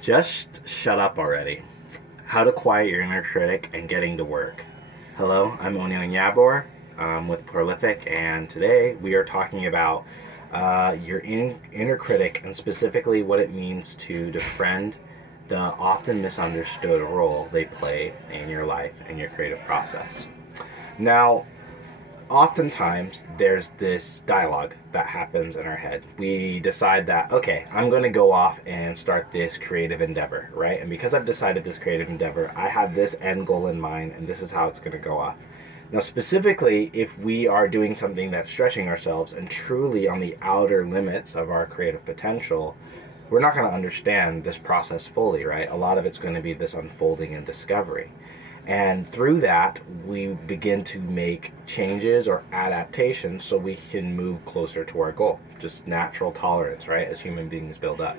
Just shut up already. How to quiet your inner critic and getting to work. Hello, I'm O'Neill Yabor with Pro-Lit-Fic, and today we are talking about your inner critic and specifically what it means to befriend the often misunderstood role they play in your life and your creative process. Now, oftentimes there's this dialogue that happens in our head. We decide that, okay, I'm going to go off and start this creative endeavor, right? And because I've decided this creative endeavor, I have this end goal in mind, and this is how it's going to go off. Now, specifically, if we are doing something that's stretching ourselves and truly on the outer limits of our creative potential, we're not going to understand this process fully, right? A lot of it's going to be this unfolding and discovery. And through that, we begin to make changes or adaptations so we can move closer to our goal. Just natural tolerance, right? As human beings build up.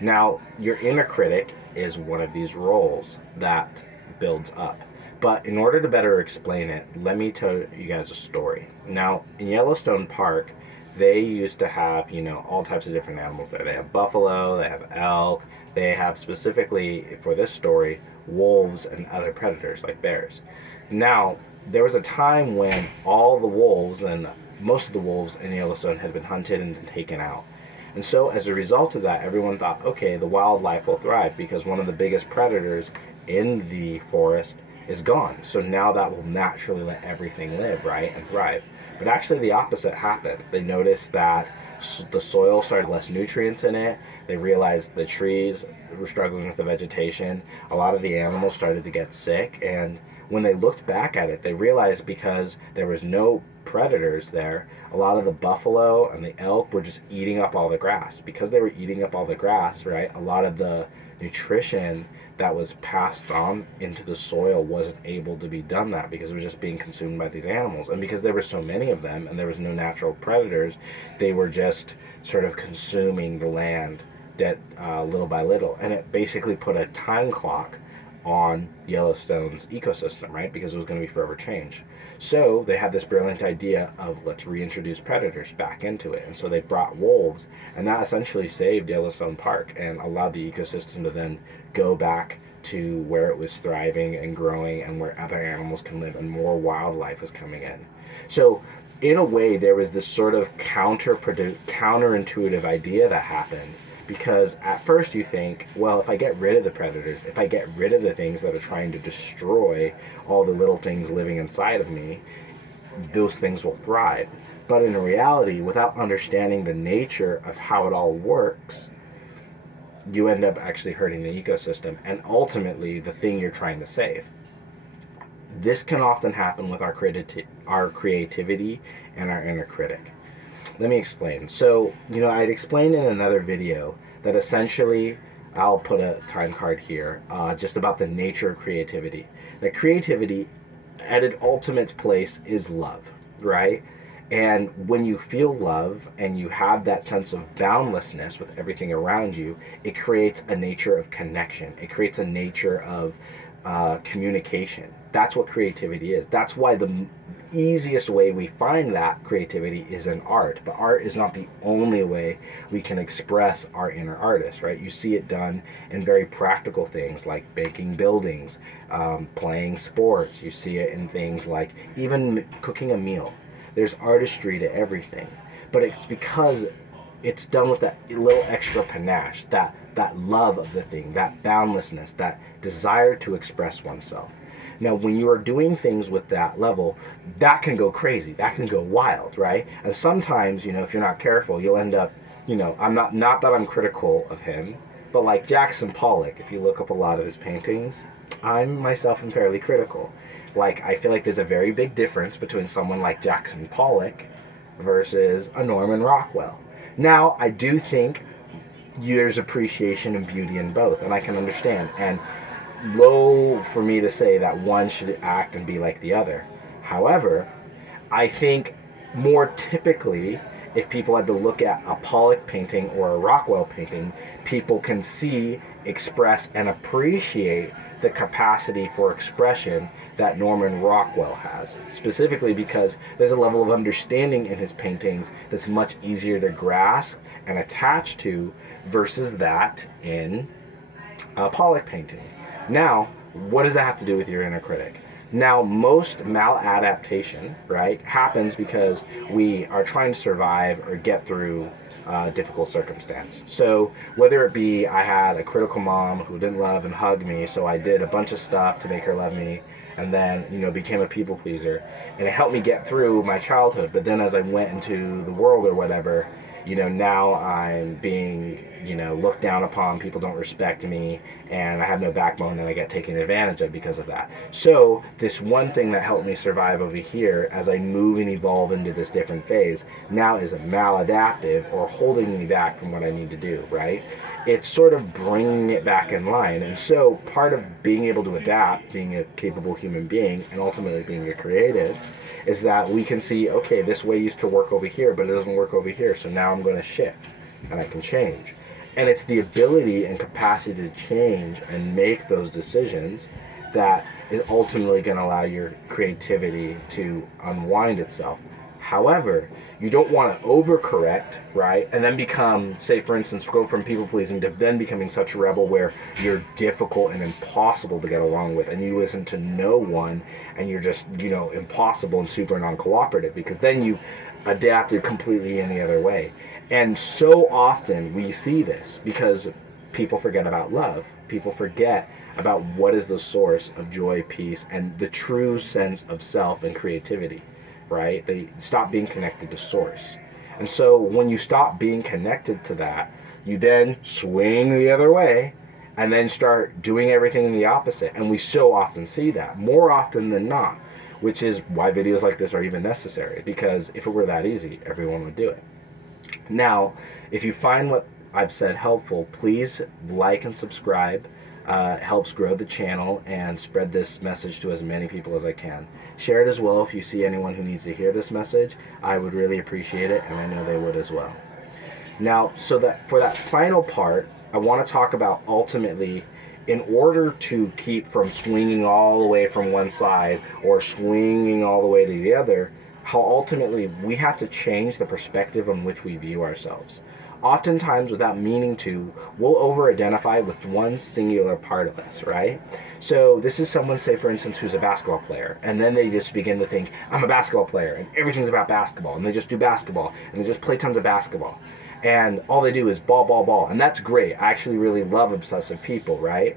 Now, your inner critic is one of these roles that builds up. But in order to better explain it, let me tell you guys a story. Now, in Yellowstone Park, they used to have, all types of different animals there. They have buffalo, they have elk, they have specifically, for this story, wolves and other predators like bears. Now, there was a time when all the wolves and most of the wolves in Yellowstone had been hunted and taken out. And so as a result of that, everyone thought, okay, the wildlife will thrive because one of the biggest predators in the forest is gone. So now that will naturally let everything live, right, and thrive. But actually the opposite happened. They noticed that the soil started less nutrients in it. They realized the trees were struggling with the vegetation. A lot of the animals started to get sick. And when they looked back at it, they realized because there was no predators there, a lot of the buffalo and the elk were just eating up all the grass. Because they were eating up all the grass, right, a lot of the nutrition that was passed on into the soil wasn't able to be done that because it was just being consumed by these animals. And because there were so many of them and there was no natural predators, they were just sort of consuming the land little by little. And it basically put a time clock on Yellowstone's ecosystem, right? Because it was going to be forever change. So they had this brilliant idea of let's reintroduce predators back into it. And so they brought wolves, and that essentially saved Yellowstone Park and allowed the ecosystem to then go back to where it was thriving and growing and where other animals can live and more wildlife was coming in. So in a way, there was this sort of counterintuitive idea that happened. Because at first you think, well, if I get rid of the predators, if I get rid of the things that are trying to destroy all the little things living inside of me, those things will thrive. But in reality, without understanding the nature of how it all works, you end up actually hurting the ecosystem and ultimately the thing you're trying to save. This can often happen with our creativity and our inner critic. Let me explain. So, I'd explained in another video that essentially, I'll put a time card here, just about the nature of creativity. That creativity, at its ultimate place, is love, right? And when you feel love and you have that sense of boundlessness with everything around you, it creates a nature of connection. It creates a nature of communication. That's what creativity is. That's why the easiest way we find that creativity is in art. But art is not the only way we can express our inner artist, right? You see it done in very practical things like making buildings, playing sports. You see it in things like even cooking a meal. There's artistry to everything. But it's because it's done with that little extra panache, that love of the thing, that boundlessness, that desire to express oneself. Now, when you are doing things with that level, that can go crazy, that can go wild, right? And sometimes, if you're not careful, you'll end up, I'm not that I'm critical of him, but like Jackson Pollock, if you look up a lot of his paintings, I myself am fairly critical. Like, I feel like there's a very big difference between someone like Jackson Pollock versus a Norman Rockwell. Now, I do think there's appreciation and beauty in both, and I can understand. And low for me to say that one should act and be like the other. However, I think more typically, if people had to look at a Pollock painting or a Rockwell painting, people can see, express, and appreciate the capacity for expression that Norman Rockwell has. Specifically because there's a level of understanding in his paintings that's much easier to grasp and attach to versus that in Pollock painting. Now, what does that have to do with your inner critic? Now, most maladaptation, right, happens because we are trying to survive or get through difficult circumstance. So whether it be I had a critical mom who didn't love and hug me, so I did a bunch of stuff to make her love me, and then, became a people pleaser, and it helped me get through my childhood. But then as I went into the world or whatever, now I'm being, looked down upon, people don't respect me, and I have no backbone, and I get taken advantage of because of that. So this one thing that helped me survive over here as I move and evolve into this different phase now is maladaptive, or holding me back from what I need to do, right? It's sort of bringing it back in line. And so part of being able to adapt, being a capable human being, and ultimately being a creative, is that we can see, okay, this way used to work over here, but it doesn't work over here, so now I'm going to shift, and I can change. And it's the ability and capacity to change and make those decisions that is ultimately going to allow your creativity to unwind itself. However, you don't want to overcorrect, right? And then become, say for instance, go from people pleasing to then becoming such a rebel where you're difficult and impossible to get along with, and you listen to no one, and you're just, impossible and super non-cooperative, because then you've adapted completely any other way. And so often we see this because people forget about love. People forget about what is the source of joy, peace, and the true sense of self and creativity. Right? They stop being connected to source. And so when you stop being connected to that, you then swing the other way and then start doing everything in the opposite. And we so often see that, more often than not, which is why videos like this are even necessary, because if it were that easy, everyone would do it. Now, if you find what I've said helpful, please like and subscribe. It helps grow the channel and spread this message to as many people as I can. Share it as well if you see anyone who needs to hear this message. I would really appreciate it, and I know they would as well. Now, so that for that final part, I want to talk about ultimately, in order to keep from swinging all the way from one side or swinging all the way to the other, how ultimately we have to change the perspective on which we view ourselves. Oftentimes, without meaning to, we'll over-identify with one singular part of us, right? So this is someone, say for instance, who's a basketball player, and then they just begin to think, I'm a basketball player, and everything's about basketball, and they just do basketball, and they just play tons of basketball. And all they do is ball, ball, ball, and that's great. I actually really love obsessive people, right?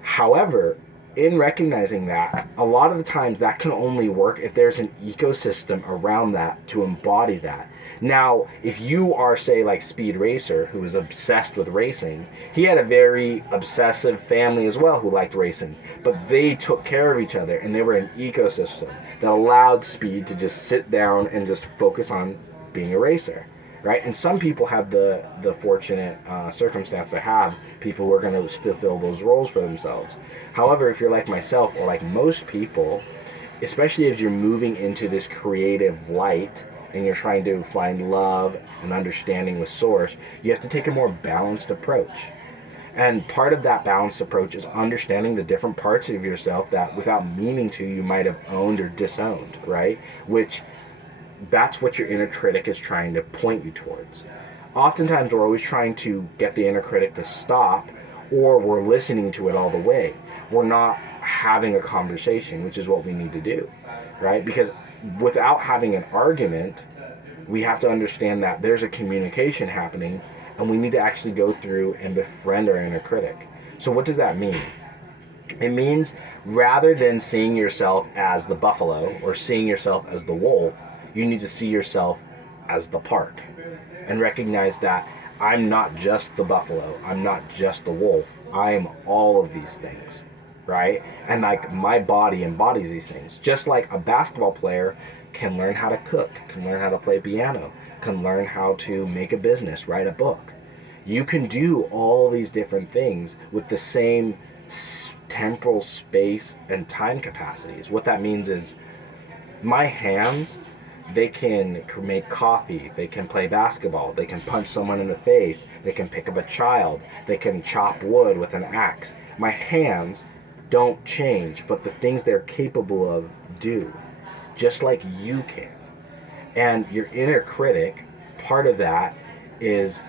However, in recognizing that, a lot of the times that can only work if there's an ecosystem around that to embody that. Now, if you are, say, like Speed Racer, who is obsessed with racing, he had a very obsessive family as well who liked racing, but they took care of each other, and they were an ecosystem that allowed Speed to just sit down and just focus on being a racer. Right? And some people have the fortunate circumstance to have people who are going to fulfill those roles for themselves. However, if you're like myself or like most people, especially as you're moving into this creative light and you're trying to find love and understanding with source, you have to take a more balanced approach. And part of that balanced approach is understanding the different parts of yourself that without meaning to, you might have owned or disowned, right? That's what your inner critic is trying to point you towards. Oftentimes we're always trying to get the inner critic to stop, or we're listening to it all the way. We're not having a conversation, which is what we need to do, right? Because without having an argument, we have to understand that there's a communication happening, and we need to actually go through and befriend our inner critic. So what does that mean? It means rather than seeing yourself as the buffalo or seeing yourself as the wolf, you need to see yourself as the park and recognize that I'm not just the buffalo, I'm not just the wolf, I am all of these things, right? And like my body embodies these things. Just like a basketball player can learn how to cook, can learn how to play piano, can learn how to make a business, write a book. You can do all these different things with the same temporal space and time capacities. What that means is my hands, they can make coffee, they can play basketball, they can punch someone in the face, they can pick up a child, they can chop wood with an axe. My hands don't change, but the things they're capable of do, just like you can. And your inner critic, part of that is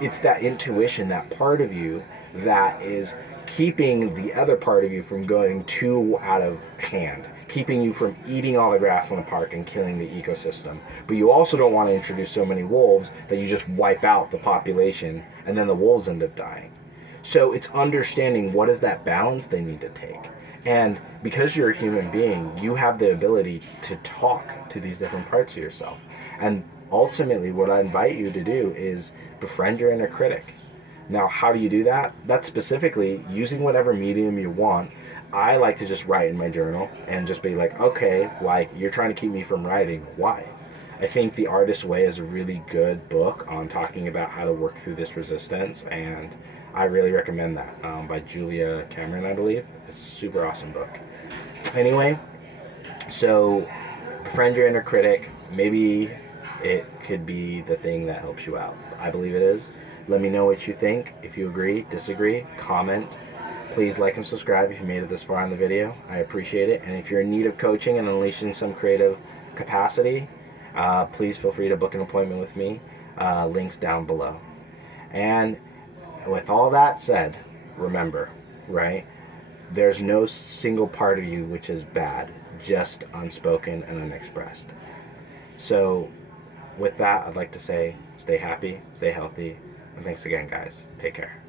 it's that intuition, that part of you that is keeping the other part of you from going too out of hand, keeping you from eating all the grass in the park and killing the ecosystem. But you also don't want to introduce so many wolves that you just wipe out the population and then the wolves end up dying. So it's understanding what is that balance they need to take. And because you're a human being, you have the ability to talk to these different parts of yourself. And ultimately, what I invite you to do is befriend your inner critic. Now, how do you do that? That's specifically using whatever medium you want. I like to just write in my journal and just be like, okay, like, you're trying to keep me from writing. Why? I think The Artist's Way is a really good book on talking about how to work through this resistance, and I really recommend that, by Julia Cameron, I believe. It's a super awesome book. Anyway, so befriend your inner critic. Maybe it could be the thing that helps you out. I believe it is. Let me know what you think. If you agree, disagree, comment. Please like and subscribe if you made it this far in the video. I appreciate it. And if you're in need of coaching and unleashing some creative capacity, please feel free to book an appointment with me. Links down below. And with all that said, remember, right? There's no single part of you which is bad, just unspoken and unexpressed. So with that, I'd like to say stay happy, stay healthy, and thanks again, guys. Take care.